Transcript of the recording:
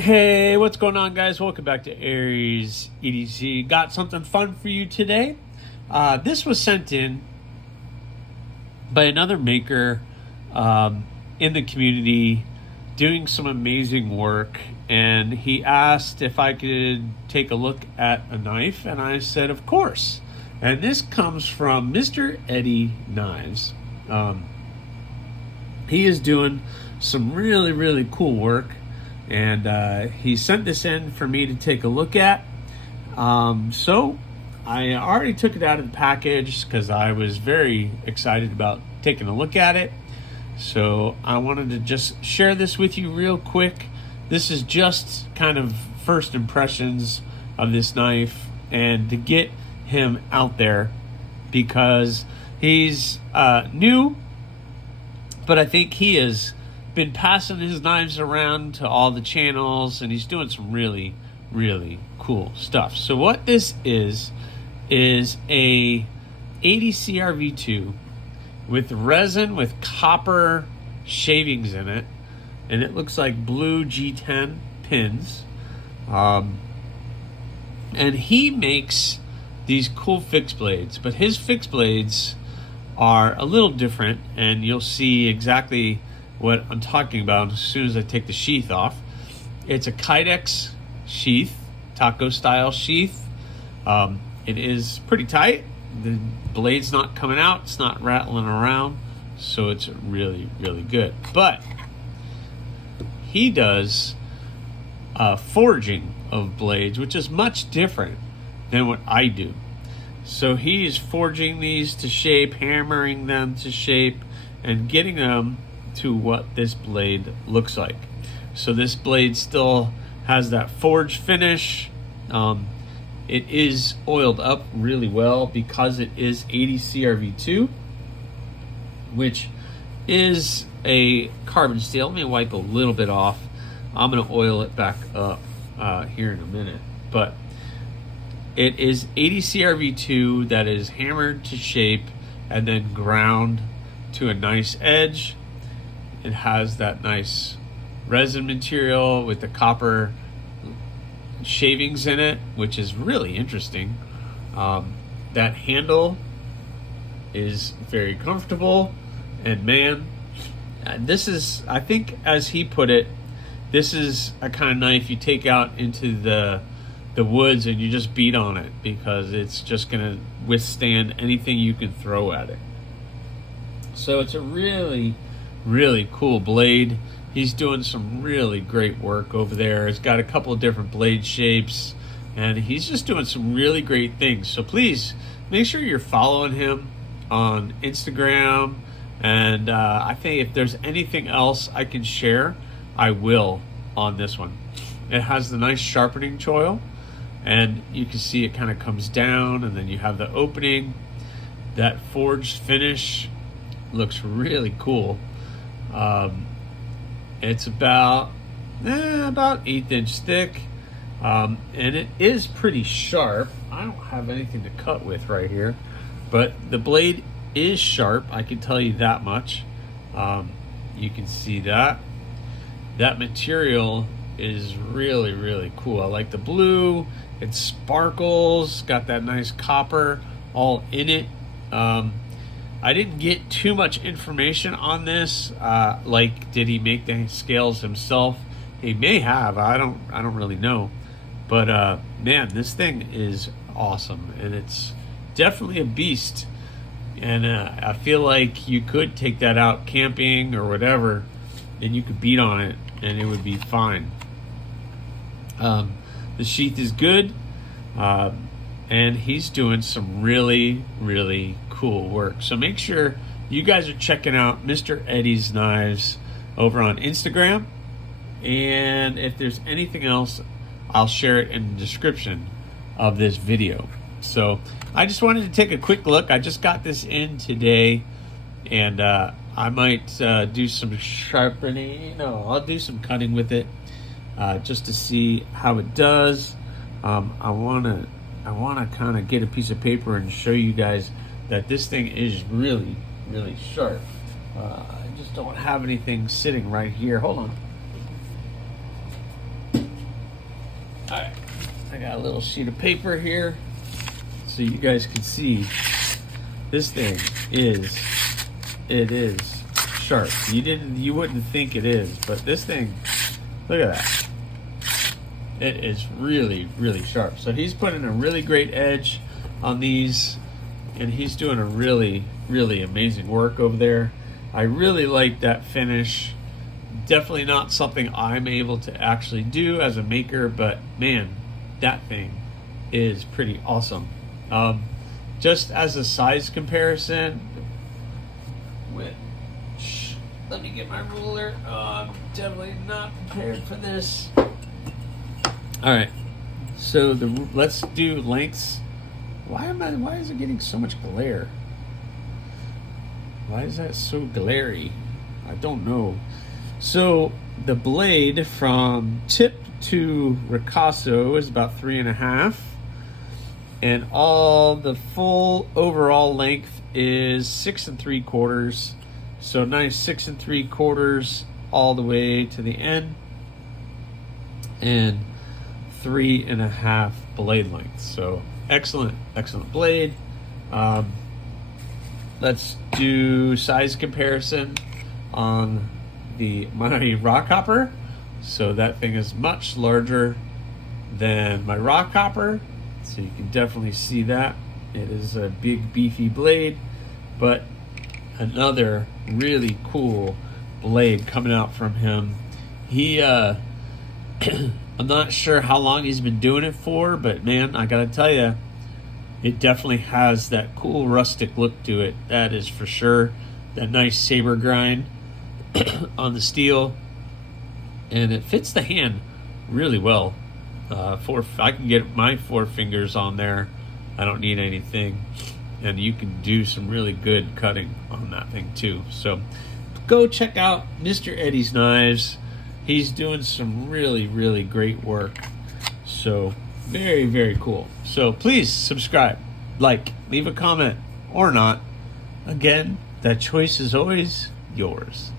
Hey, what's going on, guys? Welcome back to AriesEDC. Got something fun for you today. This was sent in by another maker in the community doing some amazing work, and he asked if I could take a look at a knife, and I said, of course. And this comes from Mr. Eddie Knives. He is doing some really cool work, and he sent this in for me to take a look at. So I already took it out of the package because I was very excited about taking a look at it. So I wanted to just share this with you real quick. This is just kind of first impressions of this knife, and to get him out there because he's new, but I think he has been passing his knives around to all the channels, and he's doing some really cool stuff. So what this is a 80 CRV2 with resin with copper shavings in it, and it looks like blue G10 pins. And he makes these cool fixed blades, but his fixed blades are a little different, and you'll see exactly what I'm talking about as soon as I take the sheath off. It's a Kydex sheath, taco style sheath. It is pretty tight. The blade's not coming out, it's not rattling around, so it's really good. But he does forging of blades, which is much different than what I do. So he's forging these to shape, hammering them to shape, and getting them to what this blade looks like. So this blade still has that forged finish. It is oiled up really well because it is 80 CRV2, which is a carbon steel. Let me wipe a little bit off. I'm going to oil it back up here in a minute. But it is 80 CRV2 that is hammered to shape and then ground to a nice edge. It has that nice resin material with the copper shavings in it, which is really interesting. That handle is very comfortable, and man, this is, I think as he put it, this is a kind of knife you take out into the woods and you just beat on it because it's just going to withstand anything you can throw at it. So it's a really cool blade. He's doing some really great work over there. He's got a couple of different blade shapes, and he's just doing some really great things. So please make sure you're following him on Instagram, and I think if there's anything else I can share, I will on this one. It has the nice sharpening choil, and you can see it kind of comes down, and then you have the opening. That forged finish looks really cool. It's about 1/8 inch thick, and it is pretty sharp. I don't have anything to cut with right here, but the blade is sharp, I can tell you that much. You can see that material is really cool. I like the blue. It sparkles, got that nice copper all in it. I didn't get too much information on this. Like, did he make the scales himself? He may have. I don't really know. But man, this thing is awesome, and it's definitely a beast. And I feel like you could take that out camping or whatever, and you could beat on it, and it would be fine. The sheath is good, and he's doing some really cool work. So make sure you guys are checking out Mr. Eddie's Knives over on Instagram, and if there's anything else, I'll share it in the description of this video. So I just wanted to take a quick look. I just got this in today, and I might do some sharpening. No, I'll do some cutting with it just to see how it does. I want to kind of get a piece of paper and show you guys that this thing is really sharp. I just don't have anything sitting right here. Hold on. got a little sheet of paper here so you guys can see. This thing is, it is sharp. You wouldn't think it is, but this thing, look at that. It is really, really sharp. So he's putting a really great edge on these, and he's doing a really, really amazing work over there. I really like that finish. Definitely not something I'm able to actually do as a maker, but man, that thing is pretty awesome. Just as a size comparison, which, let me get my ruler. I'm definitely not prepared for this. All right, so let's do lengths. Why is it getting so much glare? Why is that so glary? I don't know. So the blade from tip to ricasso is about 3.5, and all the full overall length is 6 3/4. So nice 6 3/4 all the way to the end, and 3.5 blade length. So excellent blade. Let's do size comparison on my rock hopper. So that thing is much larger than my rock hopper, so you can definitely see that. It is a big beefy blade, but another really cool blade coming out from him. He I'm not sure how long he's been doing it for, but man, I gotta tell you, it definitely has that cool rustic look to it. That is for sure. That nice saber grind on the steel, and it fits the hand really well. I can get my 4 fingers on there. I don't need anything, and you can do some really good cutting on that thing too. So go check out Mr. Eddie's Knives. He's doing some really, really great work. So very, very cool. So please subscribe, like, leave a comment, or not. Again, that choice is always yours.